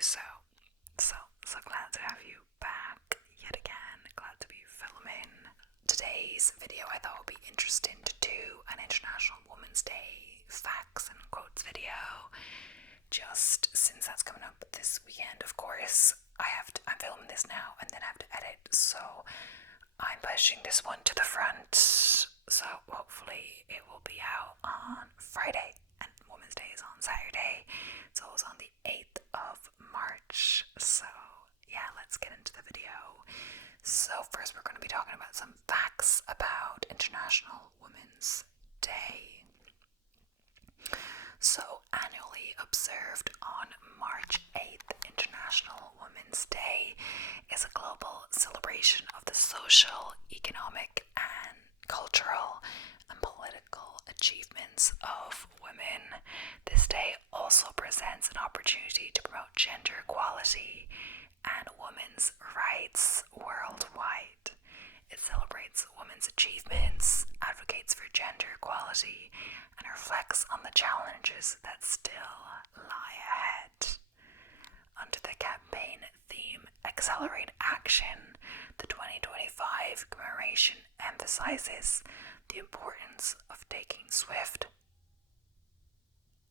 so. So glad to have you back yet again. Glad to be filming. Today's video I thought would be interesting to do an International Women's Day facts and quotes video. Just since that's coming up this weekend, of course, I'm filming this now and then I have to edit, so I'm pushing this one to the front. So hopefully it will be out on Friday and Women's Day is on Saturday. So it's on the 8th of March. So yeah, let's get into the video. So first we're going to be talking about some facts about International Women's Day. So annually observed on March 8th, International Women's Day is a global celebration of the social, economic, and cultural and political achievements of women. This day also presents an opportunity to promote gender equality and women's rights worldwide. It celebrates women's achievements, advocates for gender equality, and reflects on the challenges that still lie ahead. Under the campaign theme Accelerate Action, the 2025 commemoration emphasizes the importance of taking swift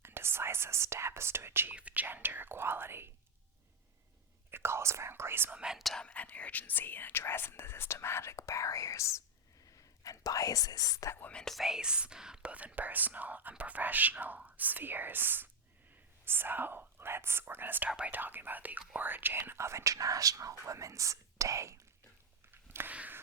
and decisive steps to achieve gender equality. It calls for increased momentum and urgency in addressing the systematic barriers and biases that women face both in personal and professional spheres. So we're going to start by talking about the origin of International Women's Day.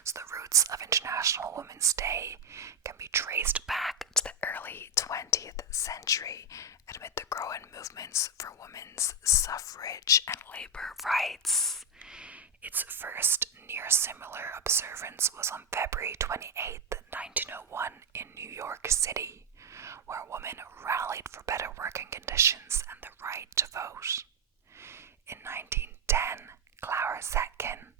So the roots of International Women's Day can be traced back to the early 20th century amid the growing movements for women's suffrage and labor rights. Its first near-similar observance was on February 28th, 1901 in New York City, where women rallied for better working conditions and the right to vote. In 1910, Clara Zetkin,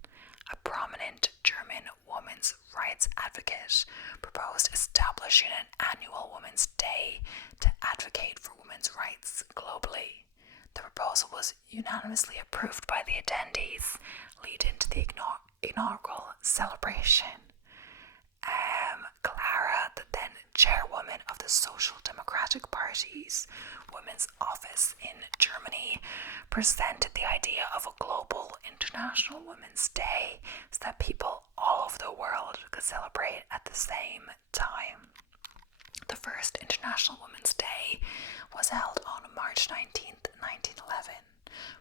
a prominent German women's rights advocate, proposed establishing an annual Women's Day to advocate for women's rights globally. The proposal was unanimously approved by the attendees, leading to the inaugural celebration. Clara, the then chairwoman of the Social Democratic Party's Women's Office in Germany, presented the idea of a global International Women's Day so that people all over the world could celebrate at the same time. The first International Women's Day was held on March 19th, 1911,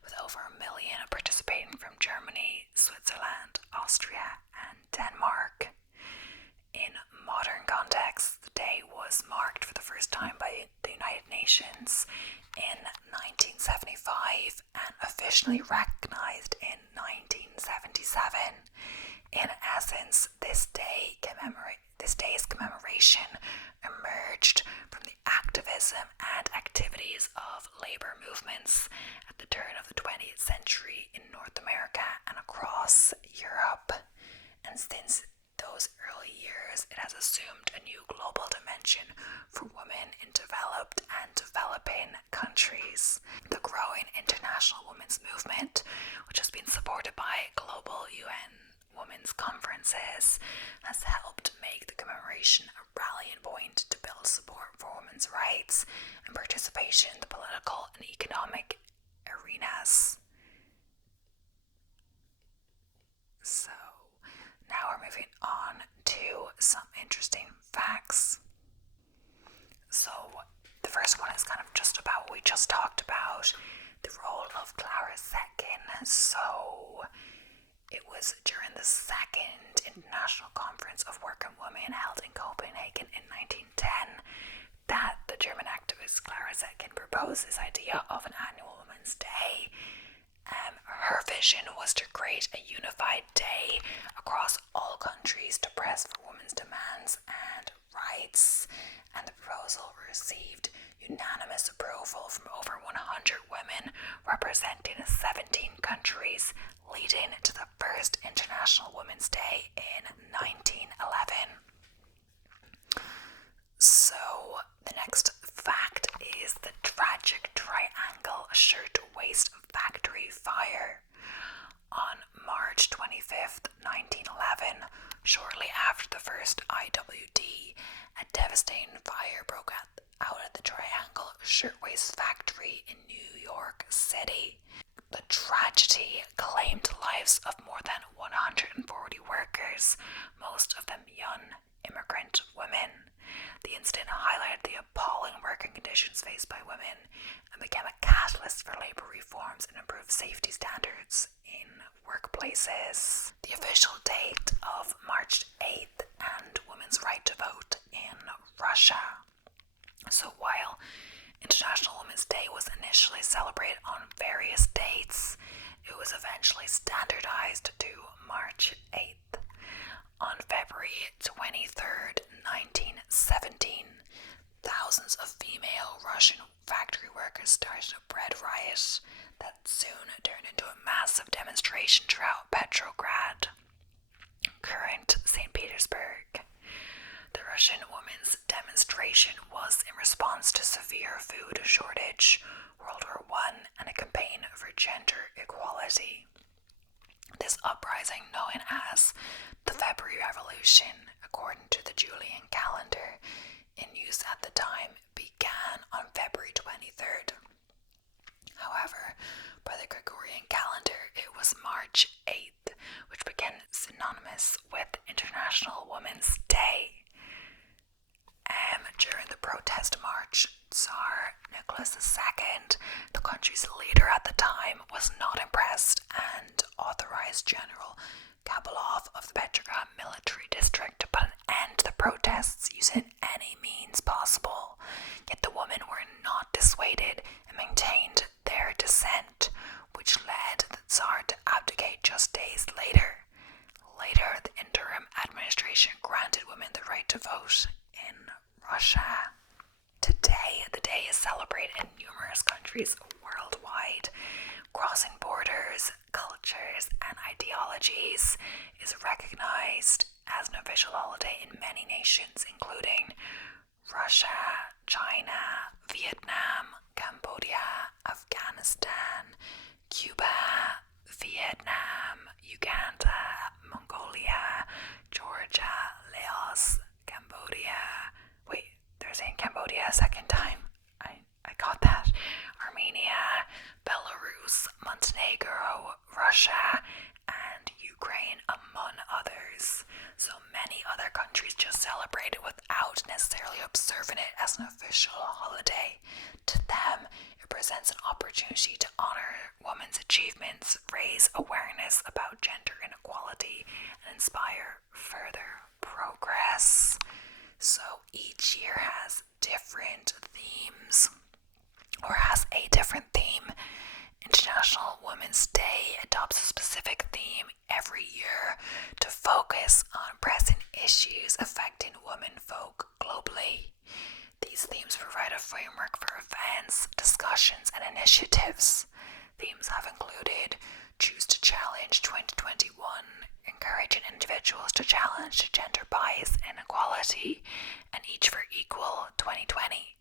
with over 1 million participating from Germany, Switzerland, Austria, and Denmark. In modern context, the day was marked for the first time by the United Nations in 1975 and officially recognized in 1977. In essence, this day's commemoration emerged from the activism and activities of labor movements at the turn of the 20th century in North America and across Europe. And since those early years, it has assumed a new global dimension for women in developed and developing countries. The growing international women's movement, which has been supported by global UN women's conferences, has helped make the commemoration a rallying point to build support for women's rights and participation in the political and economic arenas. So now we're moving on to some interesting facts. So the first one is kind of just about what we just talked about, the role of Clara Zetkin. So it was during the Second International Conference of Working Women held in Copenhagen in 1910 that the German activist Clara Zetkin proposed this idea of an annual Women's Day. Her vision was to create a unified day across all countries to press for women's demands and rights, and the proposal received unanimous approval from over 100 women representing 17 countries, leading to the first International Women's Day in 1911. So the next fact is the tragic triangle shirtwaist factory Shortly after the first IWD, a devastating fire broke out at the Triangle Shirtwaist factory in New York City. The tragedy claimed the lives of more than 140 workers, most of them young immigrant women. The incident highlighted the appalling working conditions faced by women and became a catalyst for labour reforms and improved safety standards in workplaces. The official date of March 8th and women's right to vote in Russia. So while International Women's Day was initially celebrated on various dates, it was eventually standardized to March 8th. On February 23rd, 1917, thousands of female Russian factory workers started a bread riot that soon turned into a massive demonstration throughout Petrograd, current St. Petersburg. The Russian women's demonstration was in response to severe food shortage, World War I, and a campaign for gender equality. This uprising, known as the February Revolution, according to the Julian calendar in use at the time, began on February 23rd. However, by the Gregorian calendar, it was March 8th, which became synonymous with International Women's Day. During the protest march, Tsar Nicholas II, the country's leader at the time, was not impressed and authorized General Kabalov of the Petrograd military district to put an end to the protests using any means possible. Yet the women were not dissuaded and maintained their dissent, which led the Tsar to abdicate just days later. Later, the interim administration granted women the right to vote in Russia. Today, the day is celebrated in numerous countries worldwide. Crossing borders, cultures, and ideologies is recognized as an official holiday in many nations, including Russia, China, Vietnam, Cambodia, Afghanistan, Cuba, Vietnam, Uganda, Mongolia, Georgia, Laos, Cambodia. Wait, they're saying Cambodia a second time. I got that. Armenia, Belarus, Montenegro, Russia, and Ukraine, among others. So many other countries just celebrate it without necessarily observing it as an official holiday. To them, it presents an opportunity to honor women's achievements, raise awareness about gender inequality, and inspire further progress. So each year has different themes, or has a different theme. International Women's Day adopts a specific theme every year to focus on pressing issues affecting womenfolk globally. These themes provide a framework for events, discussions, and initiatives. Themes have included Choose to Challenge 2021, encouraging individuals to challenge gender bias and inequality, and Each for Equal 2020,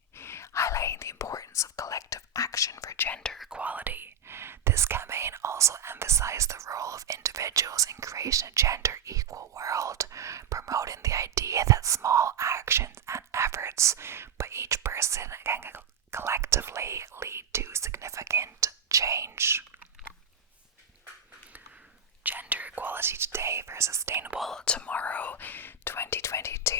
highlighting the importance of collective action for gender equality. This campaign also emphasized the role of individuals in creating a gender equal world, promoting the idea that small actions and efforts by each person can collectively lead to significant change. Gender Equality Today for a Sustainable Tomorrow 2022,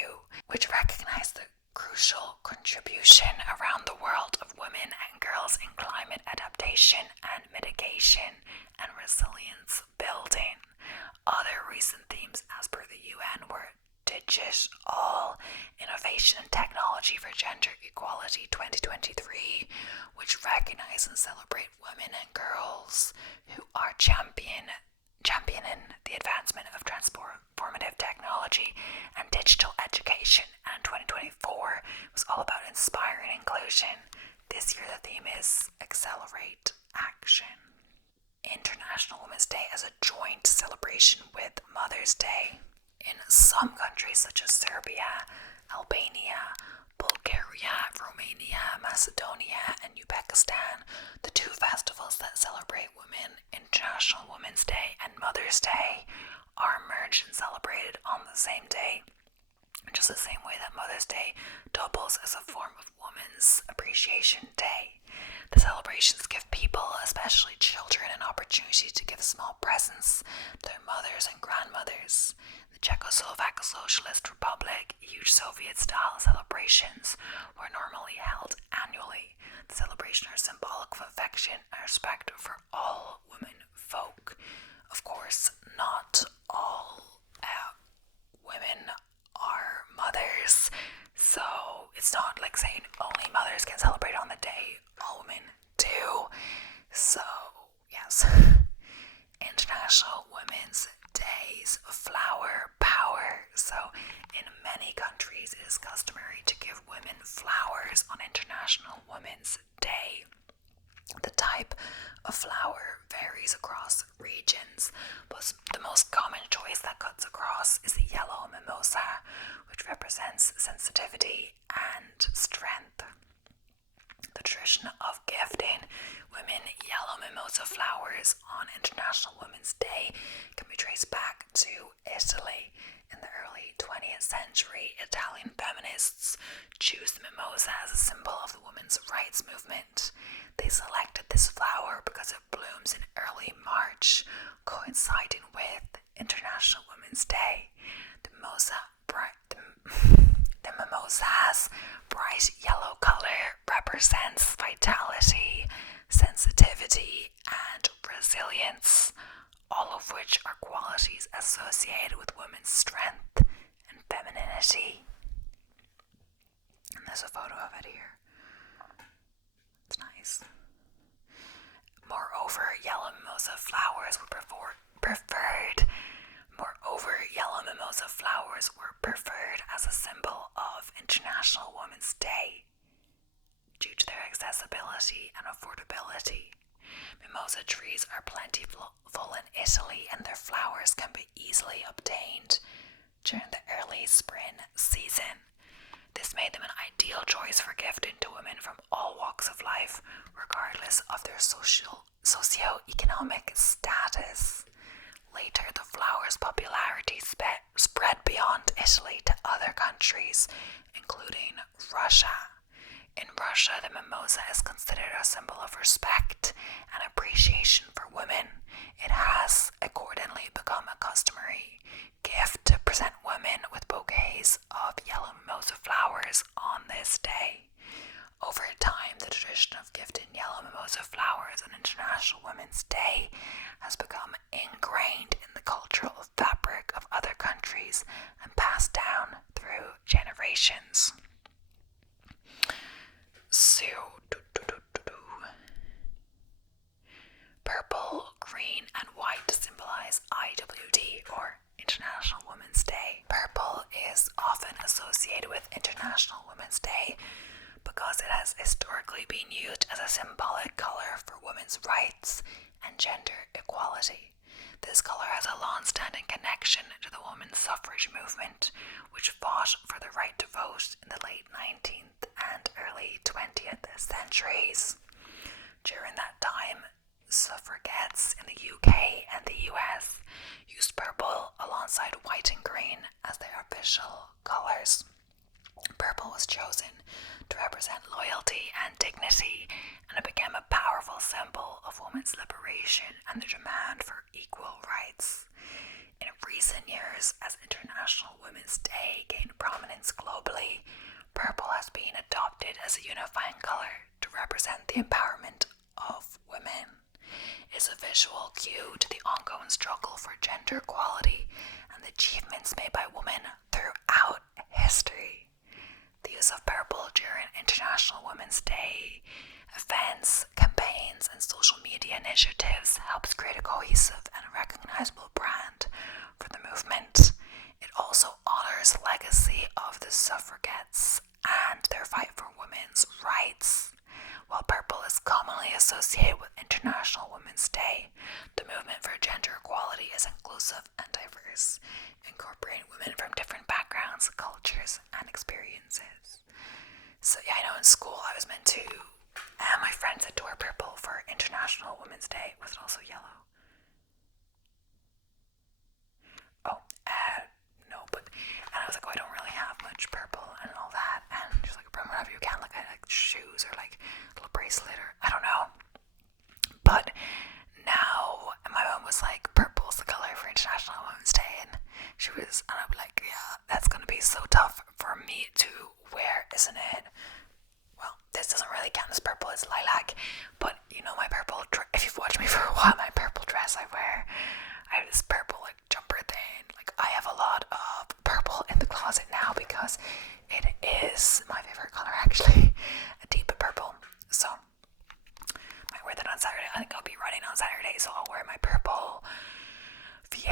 which recognized the crucial contribution around the world of women and girls in climate adaptation and mitigation and resilience building. Other recent themes as per the UN were Digital Innovation and Technology for Gender Equality 2023, which recognize and celebrate women and girls who are championing the advancement of transformative technology and digital education. And 2024 was all about inspiring inclusion. This year the theme is Accelerate Action. International Women's Day as a joint celebration with Mother's Day. In some countries such as Serbia, Albania, Bulgaria, Romania, Macedonia, and Uzbekistan, the two festivals that celebrate women, International Women's Day and Mother's Day, are merged and celebrated on the same day, just the same way that Mother's Day doubles as a form of Women's Appreciation Day. The celebrations give people, especially children, an opportunity to give small presents to their mothers and grandmothers. The Czechoslovak Socialist Republic, huge Soviet-style celebrations were normally held annually. The celebrations are symbolic of affection and respect for all women folk. Of course, not all women are mothers, so it's not like saying only mothers can celebrate on the day. All women do. So, yes. International Women's Day's flower power. So, in many countries, it is customary to give women flowers on International Women's Day. The type of flower varies across regions, but the most common choice that cuts across is the yellow mimosa, which represents sensitivity and strength. The tradition of gifting women yellow mimosa flowers on International Women's Day can be traced back to Italy. In the early 20th century, Italian feminists chose the mimosa as a symbol of the women's rights movement. They selected this flower because it blooms in early March, coinciding with International Women's Day. The mimosa's bright yellow color represents vitality, sensitivity, and resilience, all of which are qualities associated with women's strength and femininity. And there's a photo of it here. It's nice. Moreover, yellow mimosa flowers were preferred as a symbol of International Women's Day due to their accessibility and affordability. Mimosa trees are plentiful in Italy, and their flowers can be easily obtained during the early spring season. This made them an ideal choice for gifting to women from all walks of life, regardless of their socio-economic status. Later, the flower's popularity spread beyond Italy to other countries, including Russia. In Russia, the mimosa is considered a symbol of respect and appreciation for women. It has accordingly become a customary gift to present women with bouquets of yellow mimosa flowers on this day. Over time, the tradition of gifting yellow mimosa flowers on International Women's Day has become ingrained in the cultural fabric of other countries and passed down through generations. So, purple, green, and white symbolize IWD, or International Women's Day. Purple is often associated with International Women's Day because it has historically been used as a symbolic color for women's rights and gender equality. This color has a long-standing connection to the women's suffrage movement, which fought for the right to vote in the late 19th and early 20th centuries. During that time, suffragettes in the UK and the US used purple alongside white and green as their official colors. Purple was chosen to represent loyalty and dignity, and it became a powerful symbol of women's liberation and the demand for equal rights. In recent years, as International Women's Day gained prominence globally, purple has been adopted as a unifying color to represent the empowerment of women. It's a visual cue to the ongoing struggle for gender equality and the achievements made by women throughout history. The use of purple during International Women's Day events, campaigns, and social media initiatives helps create a cohesive and recognizable brand for the movement. It also honors the legacy of the suffragettes and their fight for women's rights. While purple is commonly associated with International Women's Day, the movement for gender equality is inclusive and diverse, incorporating women from different backgrounds, cultures, and experiences. So yeah, I know in school I was meant to, my friends had to wear purple for International Women's Day. Was it also yellow?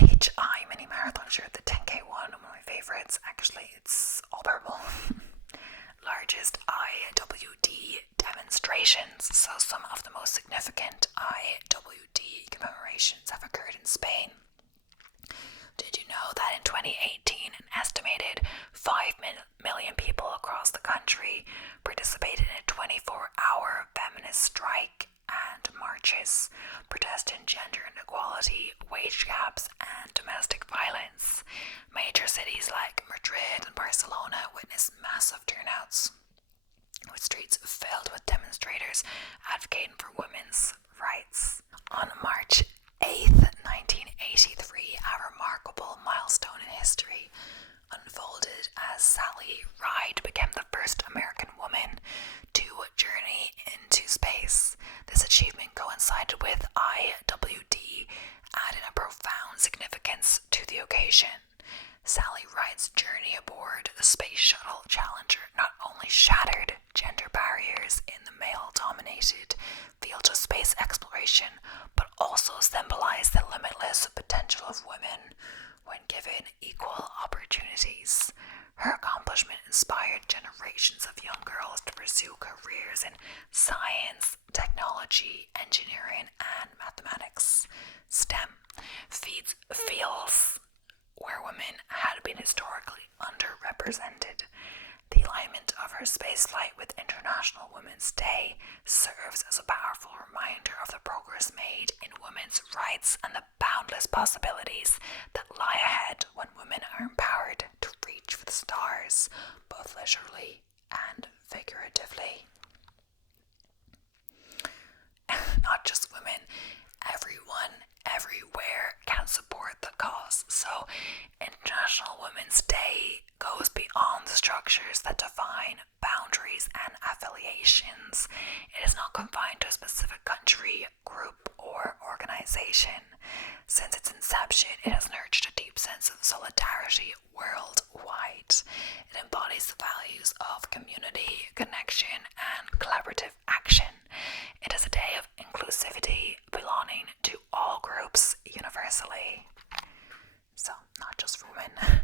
HI mini marathon shirt, the 10k one of my favourites. Actually, it's all purple. Largest IWD demonstrations. So some of the most significant IWD commemorations have occurred in Spain. Did you know that in 2018, an estimated 5 million people across the country participated in a 24-hour feminist strike and marches protesting gender inequality, wage gaps, and domestic violence? Major cities like Madrid and Barcelona witnessed massive turnouts, with streets filled with demonstrators advocating for women's rights. On March 8th, 1983, a remarkable milestone in history unfolded as Sally Ride became the first American woman to journey into space. This achievement coincided with IWD, adding a profound significance to the occasion. Sally Ride's journey aboard the Space Shuttle Challenger not only shattered gender barriers in the male-dominated field of space exploration, but also symbolized the limitless potential of women when given equal opportunities. Her accomplishment inspired generations of young girls to pursue careers in science, technology, engineering, and mathematics. STEM feeds fields where women had been historically underrepresented. The alignment of her spaceflight with International Women's Day serves as a powerful reminder of the progress made in women's rights and the boundless possibilities that lie ahead when women are empowered to reach for the stars, both literally and figuratively. Not just women, everyone, everywhere can support the cause. So International Women's Day goes beyond the structures that define boundaries and affiliations. It is not confined to a specific country, group, or organization. Since its inception, it has nurtured a deep sense of solidarity worldwide. It embodies the values of community, connection, and collaborative action. It is a day of inclusivity, belonging to all groups universally. So, not just for women.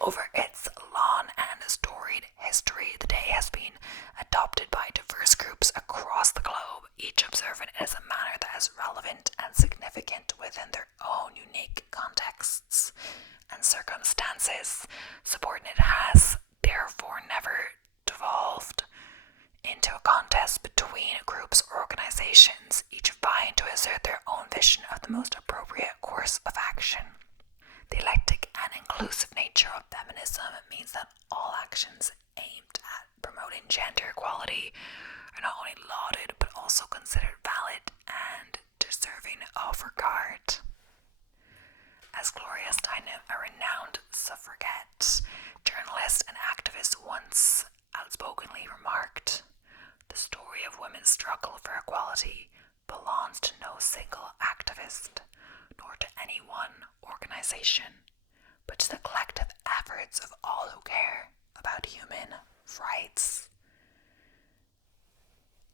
Over its long and storied history, the day has been adopted by diverse groups across the globe, each observing it as a manner that is relevant and significant within their own unique contexts and circumstances. Supporting it has, therefore, never devolved into a contest between groups or organizations, each vying to assert their own vision of the most appropriate course of action. The eclectic and inclusive nature of feminism means that all actions aimed at promoting gender equality are not only lauded but also considered valid and deserving of regard. As Gloria Steinem, a renowned suffragette, journalist, and activist, once outspokenly remarked, "The story of women's struggle for equality belongs to no single activist, nor to any one organization, but to the collective efforts of all who care about human rights."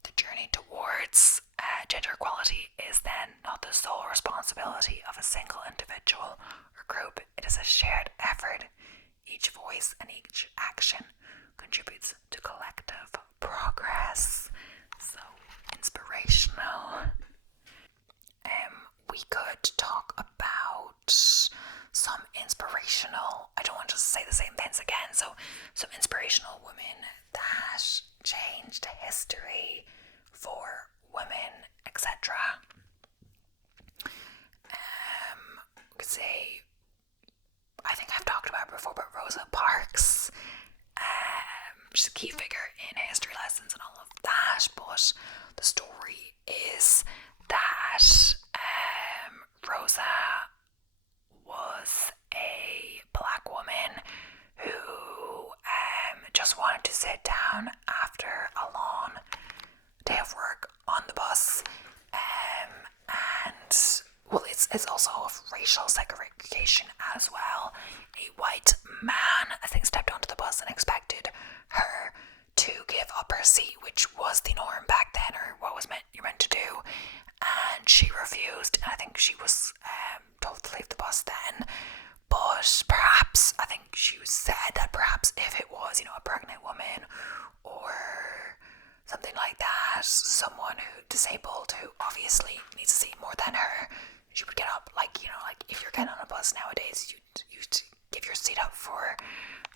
The journey towards gender equality is then not the sole responsibility of a single individual or group. It is a shared effort. Each voice and each action contributes to collective progress. So inspirational. We could talk about some inspirational, I don't want to say the same things again, so some inspirational women that changed history for women, etc. We could say, I think I've talked about it before, but Rosa Parks. She's a key figure in history lessons and all of that, but the story is that Rosa was a black woman who just wanted to sit down after a long day of work on the bus, and well, it's also of racial segregation as well. A white man, I think, stepped onto the bus and expected her to give up her seat, which was the norm back then, or what was you're meant to do, and she refused. And I think she was told to leave the bus then.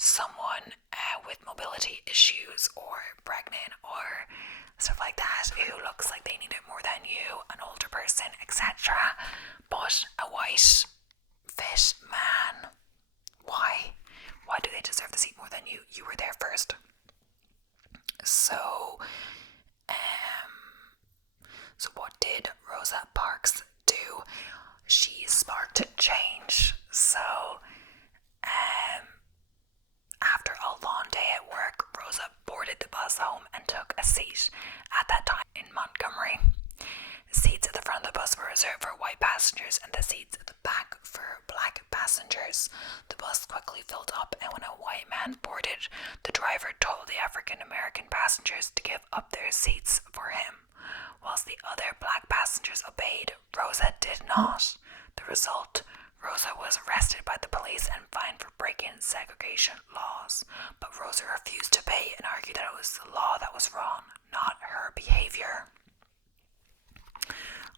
someone with mobility issues or pregnant or stuff like that who looks like they need it more than you, an older person, etc. But a white fit man, why do they deserve the seat more than you? You were there first. So what did Rosa Parks do? She sparked change. So after a long day at work, Rosa boarded the bus home and took a seat, at that time in Montgomery. The seats at the front of the bus were reserved for white passengers and the seats at the back for black passengers. The bus quickly filled up, and when a white man boarded, the driver told the African American passengers to give up their seats for him. Whilst the other black passengers obeyed, Rosa did not. The result: Rosa was arrested by the police and fined for breaking segregation laws. But Rosa refused to pay and argued that it was the law that was wrong, not her behaviour.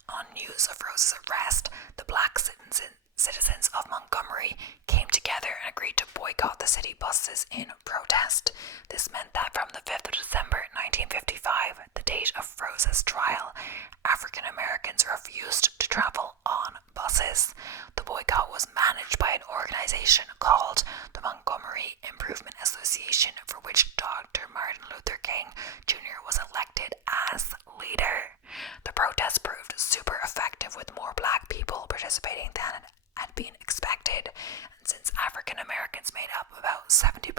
On news of Rosa's arrest, the black citizens of Montgomery came together and agreed to boycott the city buses in protest. This meant that from the 5th of December 1955, the date of Rosa's trial, African Americans refused to travel on buses. The boycott was managed by an organization called the Montgomery Improvement Association, for which Dr. Martin Luther King Jr. was elected as leader. The protest proved super effective, with more black people participating than had been expected. And since African Americans made up about 70%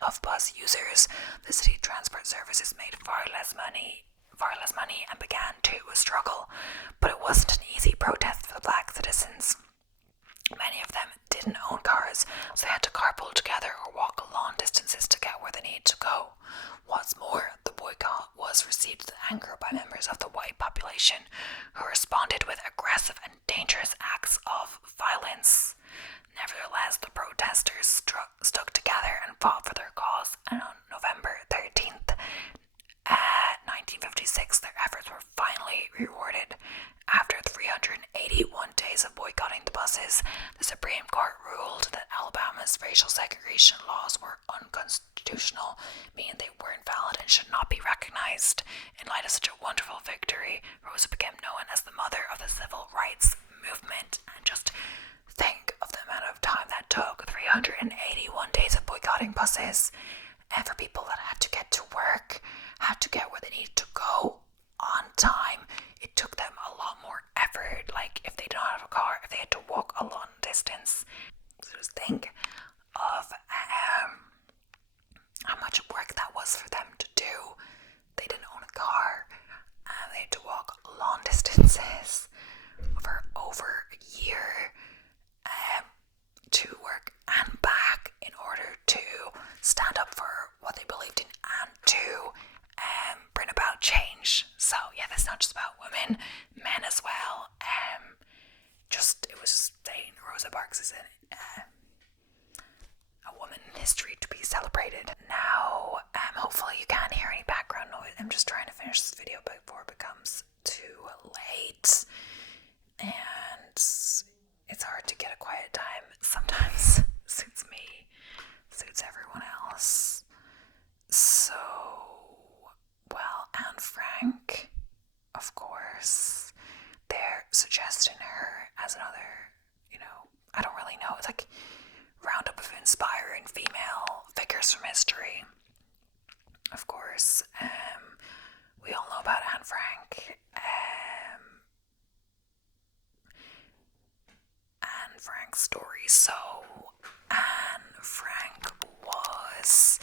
of bus users, the city transport services made far less money and began to struggle. But it wasn't an easy protest for the black citizens. Many of them didn't own cars, so they had to carpool together or walk long distances to get where they needed to go. What's more, the boycott was received with anger by members of the white population, who responded with aggressive and dangerous acts of violence. Nevertheless, the protesters stuck together and fought for their cause, and on November 13th, 1956, their efforts were finally rewarded. After 381 days of boycotting the buses, the Supreme Court ruled that Alabama's racial segregation laws were unconstitutional, meaning they were invalid and should not be recognized. In light of such a wonderful victory, Rosa became known as the mother of the civil rights movement. And just think of the amount of time that took: 381 days of boycotting buses. And for people that had to get to work, had to get where they needed to go on time, it took them a lot more effort. Like, if they did not have a car, if they had to walk a long distance. So just think of how much work that was for them to do. They didn't own a car, and they had to walk long distances for over a year to work and back in order to stand up for what they believed in and to bring about change. So yeah, that's not just about women, men as well. It was just saying Rosa Parks is a woman in history to be celebrated. Now, hopefully you can't hear any background noise. I'm just trying to finish this video before it becomes too late. And it's hard to get a quiet time. Sometimes suits me, suits everyone else. So, well, Anne Frank, of course, they're suggesting her as another, I don't really know, it's like roundup of inspiring female figures from history. Of course, we all know about Anne Frank. Anne Frank's story. So, Anne Frank was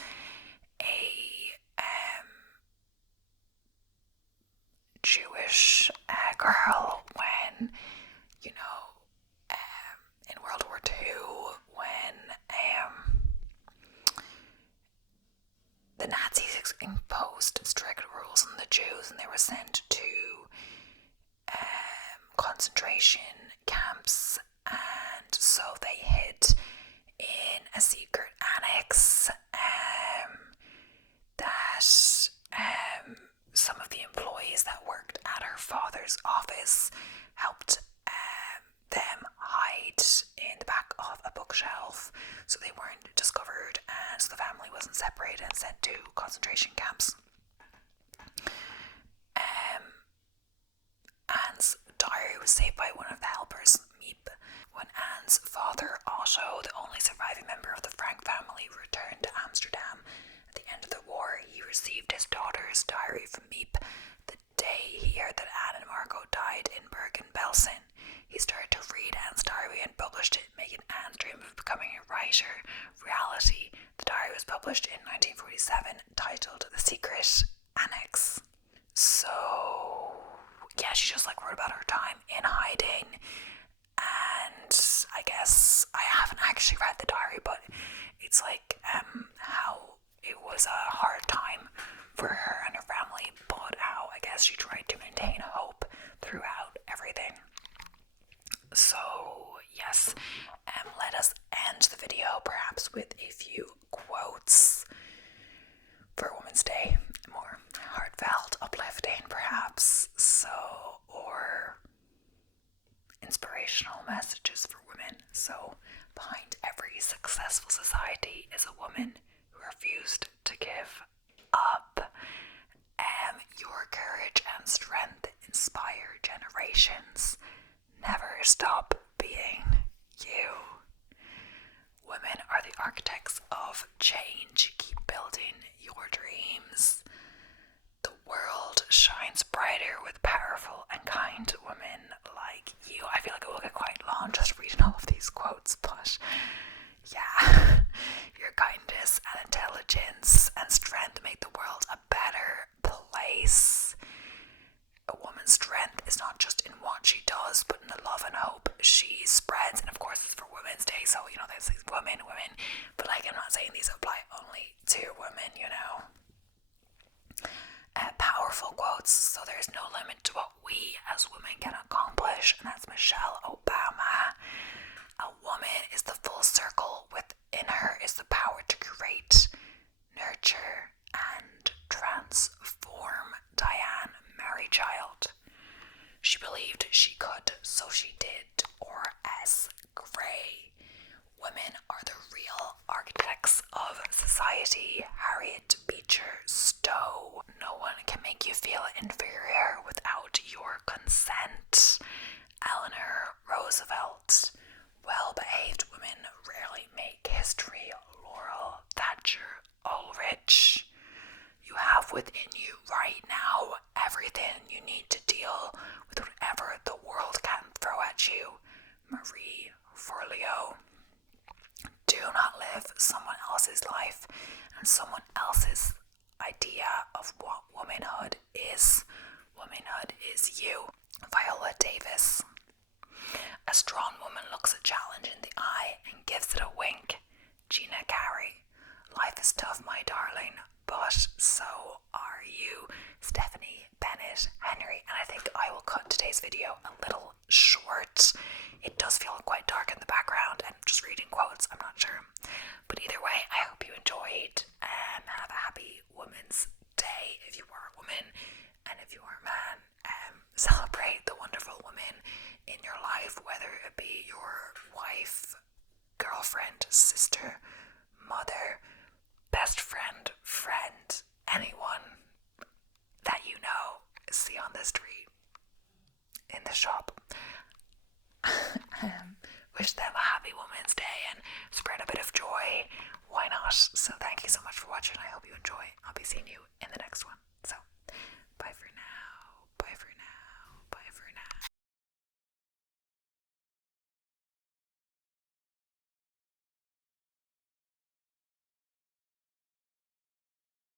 a Jewish girl when, in World War II, when the Nazis imposed strict rules on the Jews and they were sent to concentration camps, and so they hid in a secret annex that some of the employees that worked at her father's office helped them hide in the back of a book bookshelf so they weren't discovered, and so the family wasn't separated and sent to concentration camps. Anne's diary was saved by one of the helpers, Miep. When Anne's father, Otto, the only surviving member of the Frank family, returned to Amsterdam at the end of the war, he received his daughter's diary from Miep the day he heard that Anne and Margot died in Bergen-Belsen. He started to read Anne's diary and published it, making Anne's dream of becoming a writer reality. The diary was published in 1947, titled The Secret Annex. So, yeah, she just wrote about her time in hiding, and I guess I haven't actually read the diary, but it's how it was a hard time for her and her family, but how I guess she tried to maintain hope throughout everything. So yes, let us end the video perhaps with a few quotes for Women's Day, more heartfelt, uplifting perhaps, or inspirational messages for women. So, behind every successful society is a woman who refused to give up. Your courage and strength inspire generations. Never stop being you. Women are the architects of change. Keep building your dreams. The world shines brighter with powerful and kind women like you. I feel like it will get quite long just reading all of these quotes, but yeah. Your kindness and intelligence and strength make the world a better place. A woman's strength is not just in what she does, but in the love and hope she spreads. And of course, it's for Women's Day, so there's these women. But I'm not saying these apply only to women. Powerful quotes. So there's no limit to what we as women can accomplish, and that's Michelle Obama. A woman is the full circle. Within her is the power to create, nurture, and transform. Diane Merrichild. She believed she could, so she did. Or S. Gray. Women are the real architects of society. Harriet Beecher Stowe. No one can make you feel inferior without your consent. Eleanor Roosevelt. Well-behaved women rarely make history. Laurel Thatcher Ulrich. You have within you right now everything you need to deal with whatever the world can throw at you. Marie Forleo. Do not live someone else's life and someone else's idea of what womanhood is. Womanhood is you. Viola Davis. A strong woman looks a challenge in the eye and gives it a wink. Gina Carey. Life is tough, my darling, but so are you. Stephanie Bennett Henry. And I think I will cut today's video a little short. It does feel quite dark in the background and just reading quotes, I'm not sure. But either way, I hope you enjoyed and have a happy Women's Day if you are a woman, and if you are a man, celebrate the wonderful women in your life, whether it be your wife, girlfriend, sister, mother, best friend, anyone that you know, see on the street, in the shop. Wish them a happy Women's Day and spread a bit of joy. Why not? So thank you so much for watching. I hope you enjoy. I'll be seeing you in the next one. So